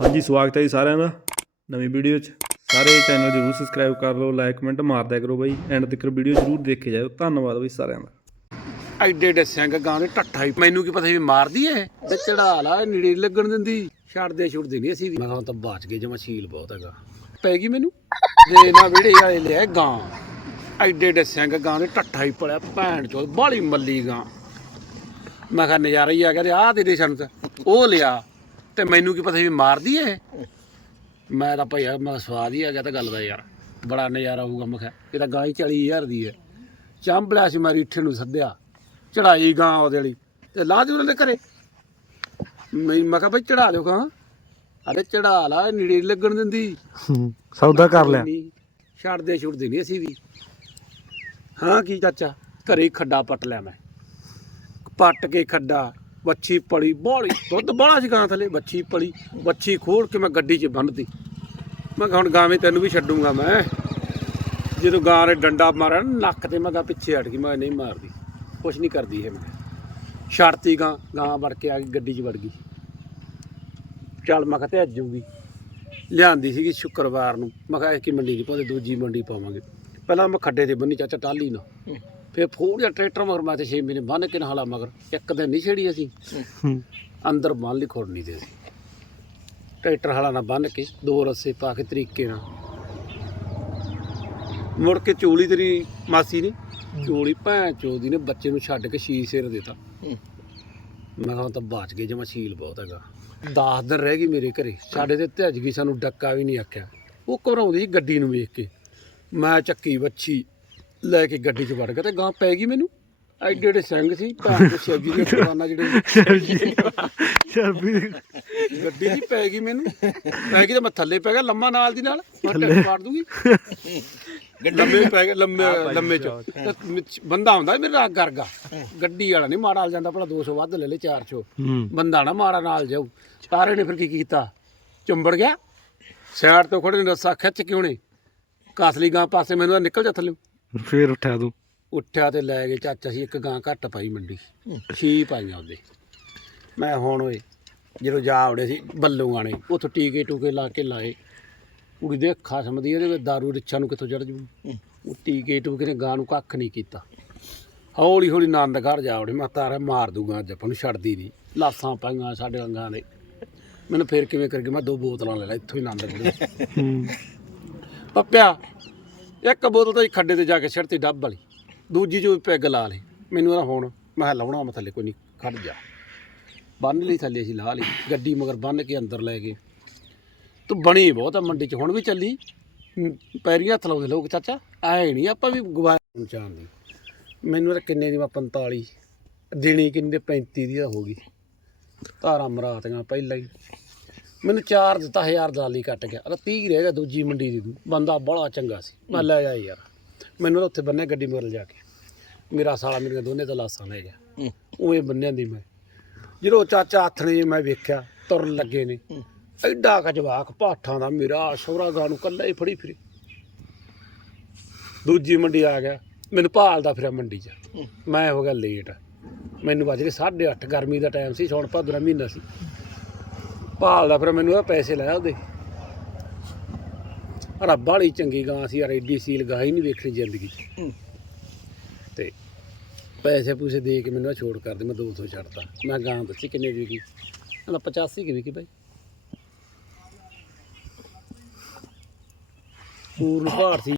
ਹਾਂਜੀ ਸਵਾਗਤ ਹੈ ਜੀ ਸਾਰਿਆਂ ਦਾ ਨਵੀਂ ਵੀਡੀਓ 'ਚ। ਸਾਰੇ ਚੈਨਲ ਜਰੂਰ ਸਬਸਕ੍ਰਾਈਬ ਕਰ ਲਓ ਲਾਈਕ ਕਮੈਂਟ ਮਾਰ ਦਿਆ ਕਰੋ ਬਾਈ। ਐਂਡ ਤੱਕ ਵੀਡੀਓ ਜਰੂਰ ਦੇਖੇ ਜਾਓ ਧੰਨਵਾਦ ਬਾਈ ਸਾਰਿਆਂ ਦਾ। ਐਡੇ ਐਡੇ ਸਿੰਘ ਗਾਂ ਦੇ ਟੱਠਾ ਹੀ। ਮੈਨੂੰ ਕੀ ਪਤਾ ਸੀ ਵੀ ਮਾਰਦੀ ਐ? ਤੇ ਚੜਾ ਲਾ ਨੇੜੇ ਲੱਗਣ ਦਿੰਦੀ। ਛੱਡਦੇ ਛੁੱਟਦੇ ਨਹੀਂ ਅਸੀਂ ਵੀ। ਮੈਂ ਤਾਂ ਬਚ ਗਏ ਜਮਾ ਸ਼ੀਲ ਬਹੁਤ ਹੈਗਾ। ਪੈ ਗਈ ਮੈਨੂੰ? ਦੇ ਨਾ ਵਿੜੇ ਵਾਲੇ ਲਿਆ ਗਾਂ। ਐਡੇ ਐਡੇ ਸਿੰਘ ਗਾਂ ਦੇ ਟੱਠਾ ਹੀ ਪੜਿਆ ਭੈਣ ਚੋਦ ਬਾਲੀ ਮੱਲੀ ਗਾਂ। ਮੈਂ ਕਿਹਾ ਨਜ਼ਾਰਾ ਹੀ ਆ ਗਿਆ ਤੇ ਆਹ ਦੇ ਦੇ ਸਾਨੂੰ ਤਾਂ ਉਹ ਲਿਆ। ਤੇ ਮੈਨੂੰ ਕੀ ਪਤਾ ਸੀ ਵੀ ਮਾਰਦੀ ਐ ਮੈਂ ਤਾਂ ਭਈਆ ਮੈਂ ਸਵਾਦ ਹੀ ਆ ਗਿਆ ਤਾਂ ਗੱਲ ਦਾ ਯਾਰ। ਬੜਾ ਨਜ਼ਾਰਾ ਹੋਊਗਾ ਮੈਂ ਕਿਹਾ। ਇਹ ਤਾਂ ਗਾਂ ਹੀ 40000 ਦੀ ਐ ਚਾਂਬਲਿਆ ਸੀ ਮੈਂ ਰੀਠੇ ਨੂੰ ਸੱਦਿਆ। ਚੜਾਈ ਗਾਂ ਉਹਦੇ ਵਾਲੀ। ਤੇ ਲਾ ਦੇ ਉਹਨਾਂ ਦੇ ਘਰੇ। ਮੈਂ ਮੈਂ ਕਿਹਾ ਬਈ ਚੜਾ ਲਿਓ ਗਾਂ। ਅਰੇ ਚੜਾ ਲਾ ਨੇੜੇ ਨੀ ਲੱਗਣ ਦਿੰਦੀ। ਸੌਦਾ ਕਰ ਲਿਆ। ਨਹੀਂ ਛੱਡਦੇ ਛੁੱਟਦੇ ਨਹੀਂ ਅਸੀਂ ਵੀ। ਹਾਂ ਕੀ ਚਾਚਾ ਘਰੇ ਹੀ ਖੱਡਾ ਪੱਟ ਲਿਆ ਮੈਂ। ਪੱਟ ਕੇ ਖੱਡਾ। ਵੱਛੀ ਪਲੀ ਬੋਲੀ ਦੁੱਧ ਬਾਹਲਾ ਸੀ ਗਾਂ ਥਲੇ, ਵੱਛੀ ਪਲੀ, ਵੱਛੀ ਖੋਲ ਕੇ ਮੈਂ ਗੱਡੀ 'ਚ ਬੰਨ੍ਹਤੀ ਮੈਂ ਕਿਹਾ, ਹੁਣ ਗਾਵੇਂ ਤੈਨੂੰ ਵੀ ਛੱਡੂੰਗਾ ਮੈਂ। ਜਦੋਂ ਗਾਂ ਦੇ ਡੰਡਾ ਮਾਰਿਆ ਨਾ ਨੱਕ ਤੇ ਮੈਂ ਕਿਹਾ, ਪਿੱਛੇ ਹਟ ਗਈ, ਮੈਂ ਨਹੀਂ ਮਾਰਦੀ, ਕੁਛ ਨਹੀਂ ਕਰਦੀ ਇਹ ਮੈਂ। ਛੱਡਤੀ ਗਾਂ ਗਾਂ ਵੜ ਕੇ ਆ ਗਈ, ਗੱਡੀ 'ਚ ਵੜ ਗਈ। ਚੱਲ ਮੈਂ ਕਿਹਾ, ਤੇ ਅੱਜ ਜੂਗੀ ਲਿਆਂਦੀ ਸੀਗੀ ਸ਼ੁੱਕਰਵਾਰ ਨੂੰ। ਮੈਂ ਕਿਹਾ ਕਿ ਮੰਡੀ ਨਹੀਂ ਪਾਉਂਦੇ, ਦੂਜੀ ਮੰਡੀ ਪਾਵਾਂਗੇ। ਪਹਿਲਾਂ ਮੈਂ ਖੱਡੇ ਤੇ ਬੰਨੀ, ਚਾਚਾ ਟਾਲੀ ਨਾ ਫਿਰ ਫੋੜ ਜਾਂ ਟਰੈਕਟਰ ਮਗਰ ਮੈਂ ਤੇ 6 ਮਹੀਨੇ ਬੰਨ ਕੇ ਨਹਾਲਾ ਮਗਰ ਇੱਕ ਦਿਨ ਨਹੀਂ ਛੇੜੀ ਅਸੀਂ। ਅੰਦਰ ਬੰਨ ਲਈ ਖੋੜਨੀ ਤੇ ਅਸੀਂ ਟਰੈਕਟਰ ਹਾਲਾ ਨਾਲ ਬੰਨ ਕੇ ਦੋ ਰੱਸੇ ਪਾ ਕੇ ਤਰੀਕੇ ਨਾਲ। ਮੁੜ ਕੇ ਚੋਲੀ ਤੇਰੀ ਮਾਸੀ ਨੇ ਚੋਲੀ ਭੈਣ ਚੋਦੀ ਨੇ ਬੱਚੇ ਨੂੰ ਛੱਡ ਕੇ ਸ਼ੀ ਸਿਰ ਦਿੱਤਾ। ਮੈਂ ਕਿਹਾ ਤਾਂ ਬਾਚ ਗਏ ਜਮਾ ਛੀਲ ਬਹੁਤ ਹੈਗਾ। 10 ਦਿਨ ਰਹਿ ਗਈ ਮੇਰੇ ਘਰੇ। ਸਾਡੇ ਤੇ ਧੱਜ ਗਈ ਸਾਨੂੰ ਡੱਕਾ ਵੀ ਨਹੀਂ ਆਖਿਆ। ਉਹ ਘਬਰਾਉਂਦੀ ਸੀ ਗੱਡੀ ਨੂੰ ਵੇਖ ਕੇ। ਮੈਂ ਚੱਕੀ ਵੱਛੀ ਲੈ ਕੇ ਗੱਡੀ 'ਚ ਵੜ ਗਿਆ ਤੇ ਗਾਂ ਪੈ ਗਈ ਮੈਨੂੰ। ਐਡੇ ਐਡੇ ਸਿੰਘ ਸੀ ਭੈਣ ਦੇ ਸ਼ੈਬੀ ਦੇ ਦੁਕਾਨਾਂ ਜਿਹੜੇ ਸ਼ਰਬੀ ਗੱਡੀ 'ਚ ਹੀ ਪੈ ਗਈ ਮੈਨੂੰ। ਪੈ ਗਈ ਤੇ ਮੈਂ ਥੱਲੇ ਪੈ ਗਿਆ ਲੰਮਾ ਨਾਲ ਦੀ ਨਾਲ। ਮੈਂ ਟੱਕ ਮਾਰ ਦੂਗੀ। ਲੰਮੇ ਪੈ ਗਿਆ ਲੰਮੇ ਲੰਮੇ ਚ। ਤੇ ਬੰਦਾ ਹੁੰਦਾ ਮੇਰੇ ਨਾਲ ਗਰਗਾ ਗੱਡੀ ਵਾਲਾ ਨਹੀਂ ਮਾੜਾ ਹਾਲ ਜਾਂਦਾ ਭਲਾ 200 ਵੱਧ ਲੈ ਲੈ 400 ਹੂੰ। ਬੰਦਾ ਨਾ ਮਾੜਾ ਨਾਲ ਜਾਊ। ਤਾਰੇ ਨੇ ਫਿਰ ਕੀ ਕੀਤਾ? ਚੁੰਬੜ ਗਿਆ। ਸਾਈਡ ਤੋਂ ਖੜੇ ਨੇ ਰੱਸਾ ਖਿੱਚ ਕੇ ਉਹਨੇ। ਕਾਸਲੀ ਗਾਂ ਪਾਸੇ ਮੈਨੂੰ ਤਾਂ ਨਿਕਲ ਜਾ ਥੱਲੇ। ਫੇਰ ਉੱਠਿਆ ਤੂੰ? ਉੱਠਿਆ ਤੇ ਲੈ ਗਏ ਚਾਚਾ ਸੀ ਇੱਕ ਗਾਂ ਘੱਟ ਪਾਈ ਮੰਡੀ। ਛੀ ਪਾਈਆਂ ਉਹਦੇ। ਮੈਂ ਹੁਣ ਓਏ ਜਦੋਂ ਜਾ ਵੜੇ ਸੀ ਬੱਲੂ ਆਣੇ ਉੱਥੋਂ ਟੀਕੇ ਟੂਕੇ ਲਾ ਕੇ ਲਾਏ। ਕੁੜੀ ਦੇ ਅੱਖਾਂ ਸਮਦੀ ਇਹਦੇ ਵਿੱਚ ਦਾਰੂ ਰਿੱਛਾ ਨੂੰ ਕਿੱਥੋਂ ਚੜ ਜੂ? ਉਹ ਟੀਕੇ ਟੂਕੇ ਨੇ ਗਾਂ ਨੂੰ ਕੱਖ ਨਹੀਂ ਕੀਤਾ। ਹੌਲੀ ਹੌਲੀ ਆਨੰਦ ਘਰ ਜਾ ਵੜੇ ਮੈਂ ਤਾਰਾ ਮਾਰ ਦੂੰਗਾ ਅੱਜ ਆਪਾਂ ਨੂੰ ਛੱਡਦੀ ਨਹੀਂ। ਲਾਸਾਂ ਪਾਈਆਂ ਸਾਡੇ ਅੰਗਾਂ ਦੇ ਮੈਨੂੰ ਫੇਰ ਕਿਵੇਂ ਕਰਕੇ ਮੈਂ ਦੋ ਬੋਤਲਾਂ ਲੈ ਲੈ ਇੱਥੋਂ ਹੀ ਆਨੰਦ ਮਿਲਿਆ ਹੂੰ। ਪੱਪਿਆ ਇੱਕ ਬੋਤਲ ਤਾਂ ਜੀ ਖੱਡੇ ਤੇ ਜਾ ਕੇ ਛੱਡਤੀ ਡੱਬ ਵਾਲੀ, ਦੂਜੀ ਜੋ ਪੈਗ ਲਾ ਲਈ ਮੈਨੂੰ ਨਾ ਹੁਣ, ਮੈਂ ਕਿਹਾ ਲਾਉਣਾ ਮੈਂ ਥੱਲੇ, ਕੋਈ ਨਹੀਂ ਖੜ ਜਾ। ਬੰਨ ਲਈ ਥੱਲੇ ਅਸੀਂ, ਲਾ ਲਈ। ਗੱਡੀ ਮਗਰ ਬੰਨ ਕੇ ਅੰਦਰ ਲੈ ਗਏ। ਤੂੰ ਬਣੀ ਬਹੁਤ ਆ ਮੰਡੀ 'ਚ, ਹੁਣ ਵੀ ਚੱਲੀ? ਪੈਰੀ ਹੱਥ ਲਾਉਂਦੇ ਲੋਕ, ਚਾਚਾ, ਆਏ ਨਹੀਂ ਆਪਾਂ ਵੀ ਗਵਾਇਆ ਚਾਹੁੰਦੇ ਮੈਨੂੰ ਤਾਂ ਕਿੰਨੇ ਦੀ ਮੈਂ 45 ਦੇਣੀ ਕਿੰਨੇ ਦੇ 35 ਦੀ ਹੋ ਗਈ। ਧਾਰਾਂ ਮਰਾਤੀਆਂ ਪਹਿਲਾਂ ਹੀ। ਮੈਨੂੰ ਚਾਰ ਦਿੱਤਾ ਹਜ਼ਾਰ ਦਲਾਲੀ ਕੱਟ ਗਿਆ। ਅਰੇ 30 ਰਹਿ ਗਿਆ ਦੂਜੀ ਮੰਡੀ ਦੀ ਦੂ ਬੰਦਾ ਬੜਾ ਚੰਗਾ ਸੀ। ਮੈਂ ਲੈ ਜਾ ਯਾਰ। ਮੈਨੂੰ ਉੱਥੇ ਬੰਨਿਆ ਗੱਡੀ ਮਗਰ ਜਾ ਕੇ। ਮੇਰਾ ਸਾਲਾ ਮੇਰੀਆਂ ਦੋਨੇ ਤਾਂ ਲਾਸਾਂ ਲੈ ਗਿਆ। ਉਵੇਂ ਬੰਨਿਆਂ ਦੀ ਮੈਂ। ਜਦੋਂ ਚਾਚਾ ਹੱਥ ਨੇ ਮੈਂ ਵੇਖਿਆ, ਤੁਰਨ ਲੱਗੇ ਨੇ। ਐਡਾ ਕਜਵਾਕ ਜਵਾਕ ਪਾਠਾਂ ਦਾ ਮੇਰਾ, ਸ਼ੌਰਾ ਗਾ ਨੂੰ ਕੱਲਾ ਹੀ ਫੜੀ ਫਿਰੇ। ਦੂਜੀ ਮੰਡੀ ਆ ਗਿਆ। ਮੈਨੂੰ ਭਾਲਦਾ ਫਿਰਿਆ ਮੰਡੀ 'ਚ। ਮੈਂ ਹੋ ਗਿਆ ਲੇਟ ਮੈਨੂੰ ਵੱਜ ਗਏ 8:30 ਗਰਮੀ ਦਾ ਟਾਈਮ ਸੀ, ਸੌਣ ਭਾਦਰਾ ਮਹੀਨਾ ਸੀ। ਭਾਲਦਾ ਫਿਰ ਮੈਨੂੰ ਉਹ ਪੈਸੇ ਲਾਇਆ ਉਹਦੇ ਅਰਾ ਬਾੜੀ ਚੰਗੀ ਗਾਂ ਸੀ ਯਾਰ ਐਡੀ ਸੀਲ ਗਾਂ ਹੀ ਨਹੀਂ ਵੇਖਣੀ ਜ਼ਿੰਦਗੀ 'ਚ। ਤੇ ਪੈਸੇ ਪੂਸੇ ਦੇ ਕੇ ਮੈਨੂੰ ਆਹ ਛੋੜ ਕਰ ਦੇ ਮੈਂ 200 ਛੱਡਤਾ। ਮੈਂ ਗਾਂ ਦੱਸੀ ਕਿੰਨੇ ਦੀ ਵਿਕੀ ਕਹਿੰਦਾ 85 ਕੀ ਵਿਕੀ ਭਾਈ ਪੂਰਨ ਭਾਰ ਸੀ।